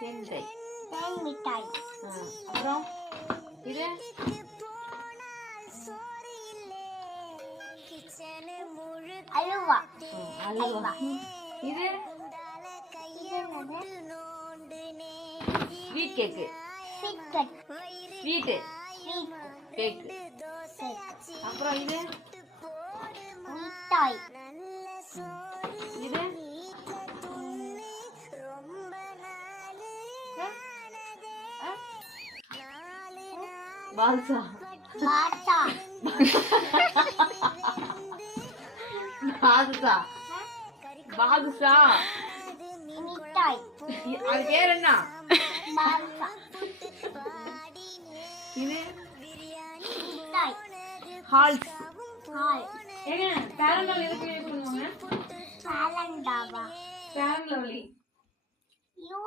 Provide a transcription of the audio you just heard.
தேன்மிட்டாய். தேன் மிட்டாய். அப்புறம் இது அல்வா. அல்வா. இது ஸ்வீட் கேக்கு. ஸ்வீட்டு கேக்கு. அப்புறம் இது மிட்டாய். இது பால்சா. பாட்டா. பாதுஷா. பாதுஷா. மிட்டாய். அது பேர் என்ன? பால்சா. இது மிட்டாய். ஹால்ஸ். ஹால். ஏங்க பேரண்டல் எதுக்கு யூஸ் பண்ணுவாங்க? சாலண்டாவா. Fair lovely.